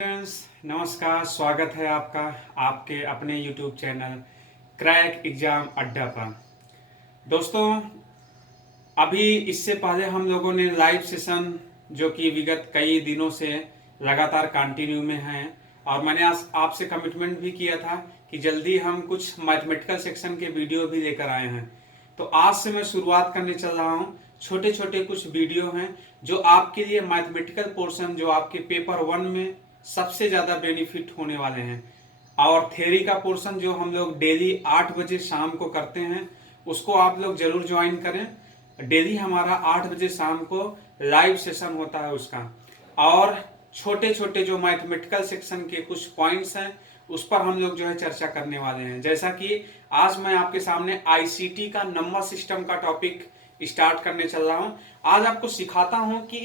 Friends, नमस्कार। स्वागत है आपका आपके अपने YouTube चैनल क्रैक एग्जाम अड्डा पर। दोस्तों, अभी इससे पहले हम लोगों ने लाइव सेशन जो कि विगत कई दिनों से लगातार कंटिन्यू में है, और मैंने आपसे कमिटमेंट भी किया था कि जल्दी हम कुछ मैथमेटिकल सेक्शन के वीडियो भी लेकर आए हैं। तो आज से मैं शुरुआत करने चल रहा हूँ। छोटे छोटे कुछ वीडियो हैं जो आपके लिए मैथमेटिकल पोर्शन, जो आपके पेपर 1 में सबसे ज़्यादा बेनिफिट होने वाले हैं, और थ्योरी का पोर्शन जो हम लोग डेली 8 बजे शाम को करते हैं, उसको आप लोग जरूर ज्वाइन करें। डेली हमारा 8 बजे शाम को लाइव सेशन होता है उसका, और छोटे छोटे जो मैथमेटिकल सेक्शन के कुछ पॉइंट्स हैं उस पर हम लोग जो है चर्चा करने वाले हैं। जैसा कि आज मैं आपके सामने आईसीटी का नंबर सिस्टम का टॉपिक स्टार्ट करने चल रहा हूं। आज आपको सिखाता हूं कि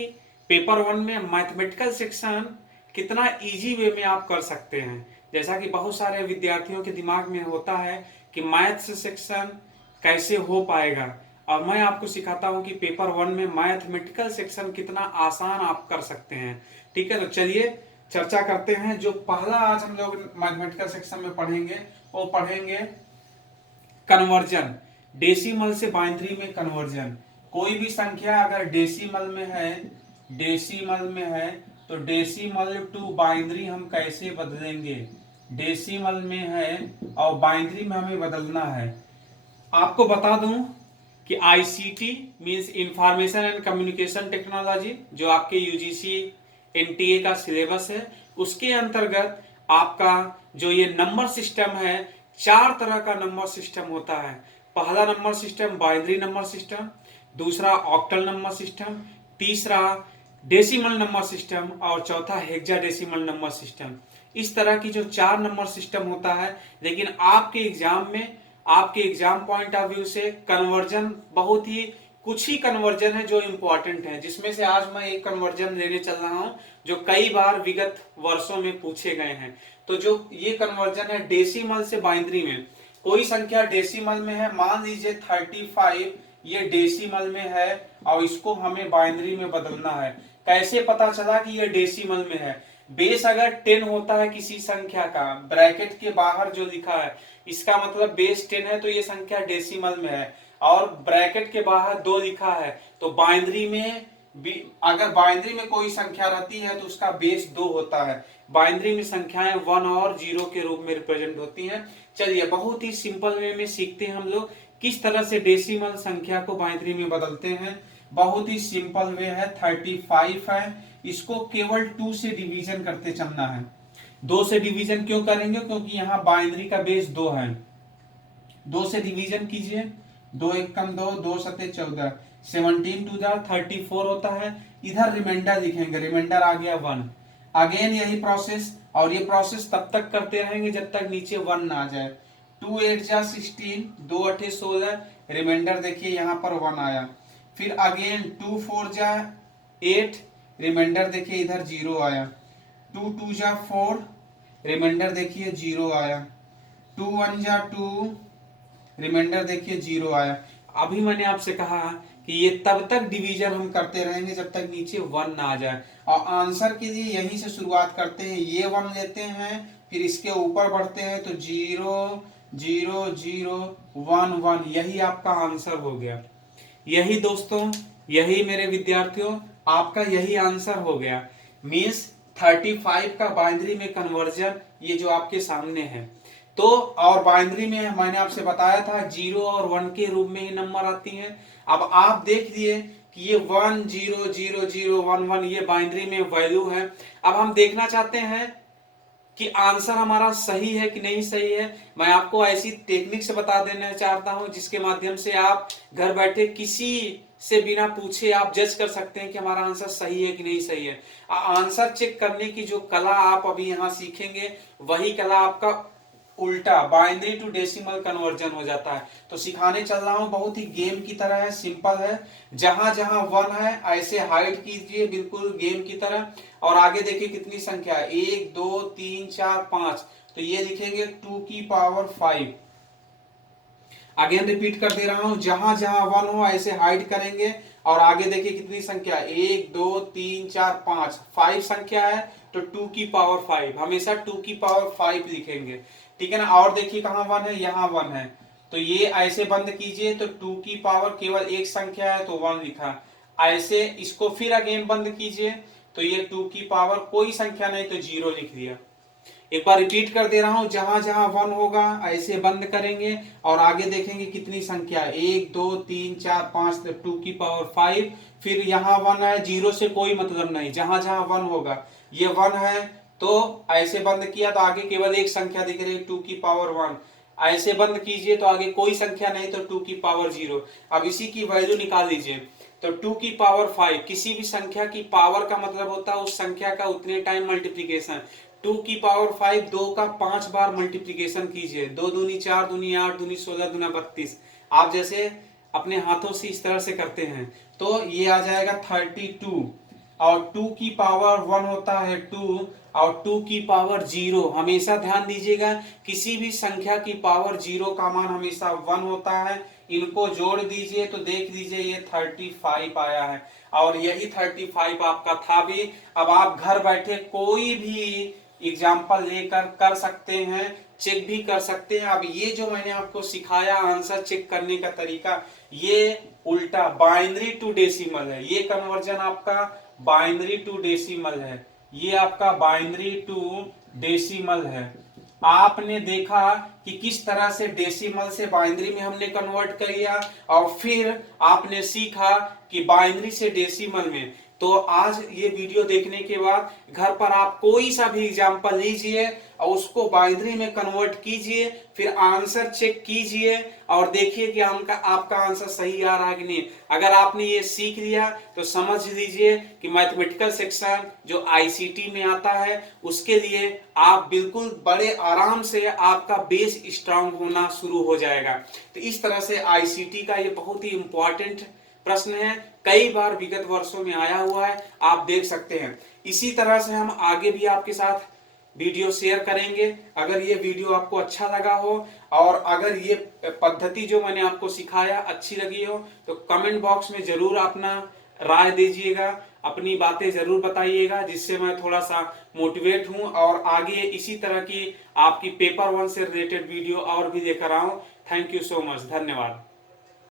पेपर 1 में मैथमेटिकल सेक्शन कितना इजी वे में आप कर सकते हैं। जैसा कि बहुत सारे विद्यार्थियों के दिमाग में होता है कि मैथ्स सेक्शन कैसे हो पाएगा, और मैं आपको सिखाता हूं कि पेपर 1 में मैथमेटिकल सेक्शन कितना आसान आप कर सकते हैं। ठीक है, तो चलिए चर्चा करते हैं। जो पहला आज हम लोग मैथमेटिकल सेक्शन में पढ़ेंगे वो पढ़ेंगे कन्वर्जन, डेसिमल से बाइनरी में कन्वर्जन। कोई भी संख्या अगर डेसिमल में है तो डेसिमल टू बाइनरी हम कैसे बदलेंगे। डेसिमल में है और बाइनरी में हमें बदलना है। आपको बता दूं कि ICT means information and communication technology, जो आपके यूजीसी एनटीए का सिलेबस है, उसके अंतर्गत आपका जो ये नंबर सिस्टम है, 4 तरह का नंबर सिस्टम होता है। पहला number system binary number system, दूसरा ऑक्टल नंबर सिस्टम, तीसरा डेसिमल नंबर सिस्टम, और चौथा हेक्साडेसिमल नंबर सिस्टम। इस तरह की जो 4 नंबर सिस्टम होता है, लेकिन आपके एग्जाम में, आपके एग्जाम पॉइंट ऑफ व्यू से कन्वर्जन बहुत ही कुछ ही कन्वर्जन है जो इंपॉर्टेंट है, जिसमें से आज मैं एक कन्वर्जन लेने चल रहा हूं जो कई बार विगत वर्षों में पूछे गए हैं। तो जो ये कन्वर्जन है डेसिमल से बाइनरी में, कोई संख्या डेसिमल में है, मान लीजिए 35, ये डेसिमल में है और इसको हमें बाइनरी में बदलना है। कैसे पता चला कि ये डेसिमल में है? बेस अगर 10 होता है किसी संख्या का, ब्रैकेट के बाहर जो लिखा है इसका मतलब बेस 10 है, तो ये संख्या डेसिमल में है। और ब्रैकेट के बाहर 2 लिखा है तो बाइनरी में अगर बाइनरी में कोई संख्या रहती है तो उसका बेस 2 होता है। बाइनरी में संख्याएं 1 और 0 के रूप में रिप्रेजेंट होती हैं। चलिए बहुत ही सिंपल वे में सीखते हैं हम लोग किस तरह से डेसिमल संख्या को बाइनरी में बदलते हैं। बहुत ही सिंपल वे है। 35 है, इसको केवल 2 से डिवीजन करते चलना है। 2 से डिवीजन क्यों करेंगे? क्योंकि यहाँ बाइनरी का बेस 2 है। 2 से डिवीजन कीजिए, 2 एक कम 2, 2 सते 14, 17 टू 34 होता है। इधर रिमाइंडर लिखेंगे, रिमाइंडर आ गया 1। अगेन यही प्रोसेस, और ये प्रोसेस तब तक करते रहेंगे जब तक नीचे 1 ना आ जाए। 2 8 जा 16, 2 8 16, रिमाइंडर देखिए यहाँ पर 1 आया। फिर अगेन 2 4 जा 8, रिमाइंडर देखिए इधर 0 आया। 2 2 जा 4, रिमाइंडर देखिए 0 आया। 2 1 जा 2, रिमाइंडर देखिए 0 आया। अभी मैंने आपसे कहा कि ये तब तक डिवीजन हम करते रहेंगे जब तक नीचे 1 ना आ जाए, और आंसर के लिए यहीं से शुरुआत करते हैं। ये 1 लेते हैं, फिर इसके ऊपर बढ़ते हैं तो 0 0 0 1 1, यही आपका आंसर हो गया। यही दोस्तों, यही मेरे विद्यार्थियों, आपका यही आंसर हो गया। मीन्स 35 का बाइनरी में कन्वर्जन ये जो आपके सामने है। तो और बाइनरी में मैंने आपसे बताया था 0 और 1 के रूप में ही नंबर आती हैं। अब आप देख लिए कि ये 1 0 0 0 1 1 ये बाइनरी में वैल्यू है। अब हम देखना चाहते हैं कि आंसर हमारा सही है कि नहीं सही है। मैं आपको ऐसी टेक्निक से बता देना चाहता हूं जिसके माध्यम से आप घर बैठे किसी से बिना पूछे आप जज कर सकते हैं कि हमारा आंसर सही है कि नहीं सही है। आंसर चेक करने की जो कला आप अभी यहां सीखेंगे, वही कला आपका उल्टा बाइनरी टू डेसिमल कन्वर्जन हो जाता है। तो सिखाने चल रहा हूं, बहुत ही गेम की तरह है, सिंपल है। जहां जहां 1 है ऐसे हाइड कीजिए बिल्कुल गेम की तरह, और आगे देखिए कितनी संख्या है, 1 2 3 4 5, तो ये लिखेंगे 2 की पावर 5। अगेन रिपीट कर दे रहा हूं, जहां जहां 1 हो ऐसे हाइड करेंगे और आगे देखिए कितनी संख्या, 1 2 3 4 5, 5 संख्या है तो 2 की पावर 5, हमेशा 2 की पावर 5 लिखेंगे, ठीक है ना। और देखिए कहाँ 1 है, यहाँ 1 है, तो ये ऐसे बंद कीजिए तो 2 की पावर केवल एक संख्या है तो 1 लिखा। ऐसे इसको फिर अगेन बंद कीजिए तो ये 2 की पावर कोई संख्या नहीं तो 0 लिख दिया। एक बार रिपीट कर दे रहा हूं, जहां जहां 1 होगा ऐसे बंद करेंगे और आगे देखेंगे कितनी संख्या, 1 2 3 4 5, 2 की पावर 5, फिर यहाँ 1 है, 0 से कोई मतलब नहीं, जहां जहां 1 होगा, ये 1 है तो ऐसे बंद किया तो आगे केवल एक संख्या दिख रही है 2 की पावर 1, ऐसे बंद कीजिए तो आगे कोई संख्या नहीं तो 2 की पावर 0। अब इसी की वैल्यू निकाल लीजिए तो 2 की पावर 5, किसी भी संख्या की पावर का मतलब होता है उस संख्या का उतने टाइम मल्टीप्लीकेशन। 2 की पावर 5, 2 का 5 बार मल्टीप्लीकेशन कीजिए, 2 दूनी 4 दूनी 8 दूनी 16 दूना 32, आप जैसे अपने हाथों से इस तरह से करते हैं तो ये आ जाएगा 32। और 2 की पावर 1 होता है 2, और 2 की पावर 0, हमेशा ध्यान दीजिएगा किसी भी संख्या की पावर 0 का मान हमेशा 1 होता है। इनको जोड़ दीजिए तो देख लीजिए ये 35 आया है, और यही 35 आपका था भी। अब आप घर बैठे कोई भी एग्जाम्पल लेकर कर सकते हैं, चेक भी कर सकते हैं। अब ये जो मैंने आपको सिखाया आंसर चेक करने का तरीका, ये उल्टा बाइनरी टू डेसिमल है, ये कन्वर्जन आपका बाइनरी टू डेसिमल है, ये आपका बाइनरी टू डेसिमल है। आपने देखा कि किस तरह से डेसिमल से बाइनरी में हमने कन्वर्ट किया, और फिर आपने सीखा कि बाइनरी से डेसिमल में। तो आज ये वीडियो देखने के बाद घर पर आप कोई सा भी एग्जांपल लीजिए और उसको बाइनरी में कन्वर्ट कीजिए, फिर आंसर चेक कीजिए और देखिए कि आपका आंसर सही आ रहा है कि नहीं। अगर आपने ये सीख लिया तो समझ लीजिए कि मैथमेटिकल सेक्शन जो आईसीटी में आता है उसके लिए आप बिल्कुल बड़े आराम से आपका बेस स्ट्रांग होना शुरू हो जाएगा। तो इस तरह से आईसीटी का ये बहुत ही इंपॉर्टेंट प्रश्न है, कई बार विगत वर्षों में आया हुआ है, आप देख सकते हैं। इसी तरह से हम आगे भी आपके साथ वीडियो शेयर करेंगे। अगर ये वीडियो आपको अच्छा लगा हो और अगर ये पद्धति जो मैंने आपको सिखाया अच्छी लगी हो तो कमेंट बॉक्स में जरूर अपना राय दीजिएगा, अपनी बातें जरूर बताइएगा, जिससे मैं थोड़ा सा मोटिवेट हूं और आगे इसी तरह की आपकी पेपर 1 से रिलेटेड वीडियो और भी लेकर आऊं। थैंक यू सो मच, धन्यवाद।